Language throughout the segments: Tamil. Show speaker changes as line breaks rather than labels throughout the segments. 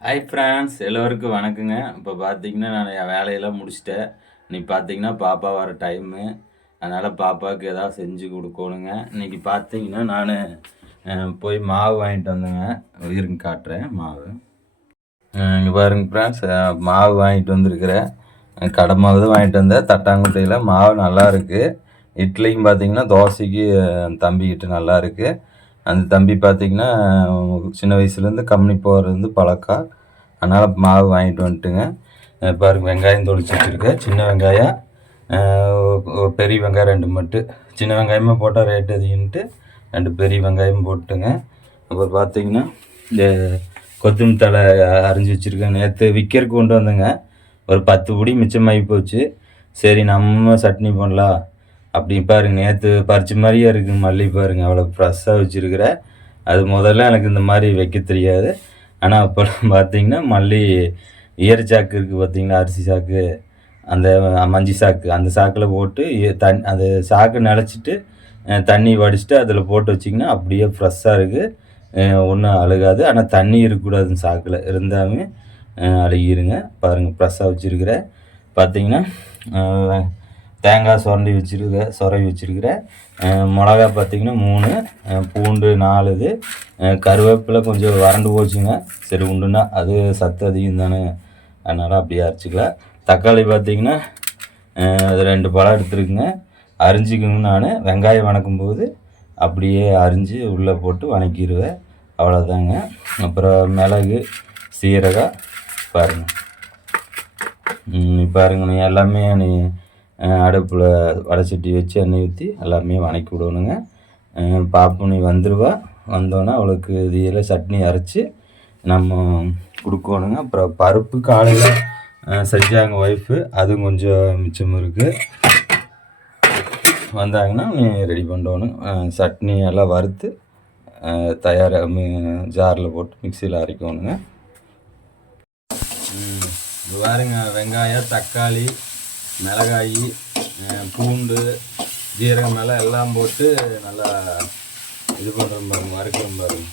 ஹாய் ஃப்ரெண்ட்ஸ் எல்லோருக்கும் வணக்கங்க. இப்போ பார்த்தீங்கன்னா நான் என் வேலையெல்லாம் முடிச்சிட்டேன். இன்னைக்கு பார்த்தீங்கன்னா பாப்பா வர டைமு அதனால் பாப்பாவுக்கு எதாவது செஞ்சு கொடுக்கணுங்க. இன்னைக்கு பார்த்தீங்கன்னா நான் போய் மாவு வாங்கிட்டு வந்தேங்க. இருங்க காட்டுறேன் மாவு. இங்கே பாருங்க ஃப்ரெண்ட்ஸ் மாவு வாங்கிட்டு வந்திருக்கிறேன். கடை மாவு தான் வாங்கிட்டு வந்தேன். தட்டாங்குட்டையில் மாவு நல்லா இருக்குது இட்லிக்கும் பார்த்தீங்கன்னா தோசைக்கு அஹ் தம்பிக்கிட்ட நல்லா இருக்குது அந்த தம்பி பார்த்தீங்கன்னா சின்ன வயசுலேருந்து கம்பெனி போகிறது வந்து பழக்கம் அதனால் மாவு வாங்கிட்டு வந்துட்டுங்க. பாருங்க வெங்காயம் தொளிச்சு வச்சுருக்கேன் சின்ன வெங்காயம் பெரிய வெங்காயம் ரெண்டு மட்டும். சின்ன வெங்காயமாக போட்டால் ரேட் அதிகன்ட்டு ரெண்டு பெரிய வெங்காயம் போட்டுங்க அப்புறம் பார்த்திங்கன்னா இந்த கொத்தமல்லி தழை அரிஞ்சு வச்சுருக்கேன். நேற்று விற்கிறதுக்கு கொண்டு வந்தேங்க. ஒரு பத்து பொடி மிச்சமாகி போச்சு. சரி நம்ம சட்னி பண்ணலாம் அப்படி பாருங்க நேற்று பறிச்ச மாதிரியே இருக்குது மல்லி பாருங்க அவ்வளோ ஃப்ரெஷ்ஷாக வச்சுருக்கிறேன் அது முதல்ல எனக்கு இந்த மாதிரி வைக்க தெரியாது. ஆனால் இப்போ பார்த்தீங்கன்னா மல்லி ஈர சாக்கு இருக்குது பார்த்தீங்களா அரிசி சாக்கு அந்த மஞ்சி சாக்கு அந்த சாக்கில் போட்டு தண் அந்த சாக்கை நினச்சிட்டு தண்ணி வடிச்சிட்டு அதில் போட்டு வச்சிங்கன்னா அப்படியே ஃப்ரெஷ்ஷாக இருக்குது ஒன்றும் அழுகாது. ஆனால் தண்ணி இருக்கக்கூடாது சாக்கில். இருந்தாலுமே அழுகிருங்க. பாருங்கள் ஃப்ரெஷ்ஷாக வச்சுருக்கிற. பார்த்தீங்கன்னா தேங்காய் சுரண்டி வச்சுருக்க சுரவி வச்சுருக்கிறேன் மிளகா பார்த்தீங்கன்னா மூணு பூண்டு நாலு இது கருவேப்பிலை கொஞ்சம் வறண்டு போச்சுங்க. சரி உண்டுன்னா அது சத்து அதிகம் தானே. அதனால் அப்படியே அரைச்சிக்கலாம். தக்காளி பார்த்தீங்கன்னா அது ரெண்டு பழம் எடுத்துருக்குங்க. அரிஞ்சிக்கணும் நான். வெங்காயம் வணக்கும் போது அப்படியே அரிஞ்சு உள்ளே போட்டு வணக்கிடுவேன் அவ்வளோதாங்க அப்புறம் மிளகு சீரகம் பாருங்கள் பாருங்க எல்லாமே நீ அடுப்பில் வடைச்சட்டி வச்சு எண்ணெய் ஊற்றி எல்லாமே வணக்கி விடணுங்க. பாப்புனி வந்துடுவா வந்தோன்னே அவளுக்கு இதில் சட்னி அரைச்சி நம்ம கொடுக்கணுங்க. அப்புறம் பருப்பு காலையில் செஞ்சாங்க ஒய்ஃபு அதுவும் கொஞ்சம் மிச்சம் இருக்குது வந்தாங்கன்னா ரெடி பண்ணணும் சட்னி எல்லாம் வறுத்து தயார் ஜாரில் போட்டு மிக்சியில் அரைக்கணுங்க. இது பாருங்க வெங்காயம் தக்காளி மிளகாய் பூண்டு ஜீரகம் மேலே எல்லாம் போட்டு நல்லா இது பண்ணுறோம் பாருங்க வறுக்கிறோம் பாருங்க.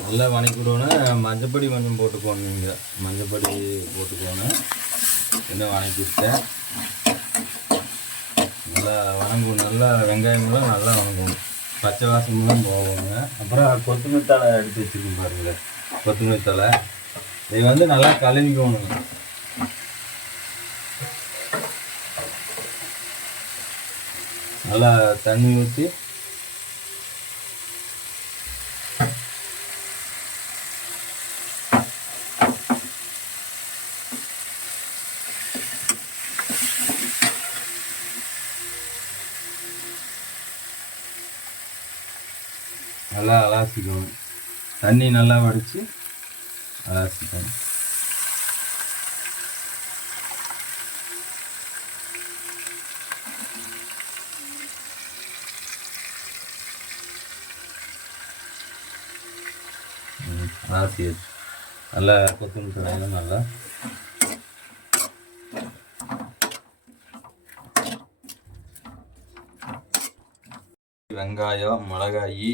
நல்லா வணக்கிவிடணும் மஞ்சப்பொடி கொஞ்சம் போட்டுக்கோங்க நீங்கள் மஞ்சப்பொடி போட்டுக்கோணும் இன்னும் வணக்கிட்டேன் நல்லா வணங்கும் நல்லா வெங்காயமெல்லாம் நல்லா வணங்கணும் பச்சை வாசமெல்லாம் போவோங்க அப்புறம் கொத்தமல்லி தழை எடுத்து வச்சுருக்கோம் பாருங்களேன் கொத்தமல்லி தலை இதை வந்து நல்லா கலவிக்கணுங்க நல்லா தண்ணி ஊற்றி நல்லா அலாசிக்கணும். தண்ணி நல்லா வடித்து அலாசிக்கணும். ம், நல்லா கொத்தமல்லி தழையெல்லாம் நல்லா. வெங்காயம் மிளகாய்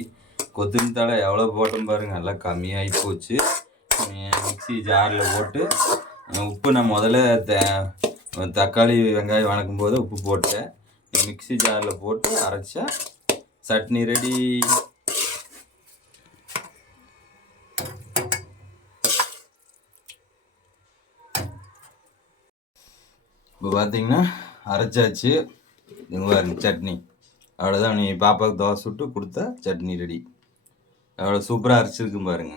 கொத்தமல்லி எவ்வளோ போட்டோம் பாருங்கள் நல்லா கம்மியாகி போச்சு. மிக்ஸி ஜாரில் போட்டு உப்பு நான் முதல்ல த- தக்காளி வெங்காயம் வணக்கும் போது உப்பு போட்டேன். மிக்சி ஜாரில் போட்டு அரைச்சா சட்னி ரெடி இப்போ பார்த்தீங்கன்னா அரைச்சாச்சு. இங்க பாருங்க சட்னி. அவ்வளோதான் நீ பாப்பாவுக்கு தோசை சுட்டு கொடுத்தா சட்னி ரெடி அவ்வளோ சூப்பராக அரைச்சிருக்கு பாருங்க.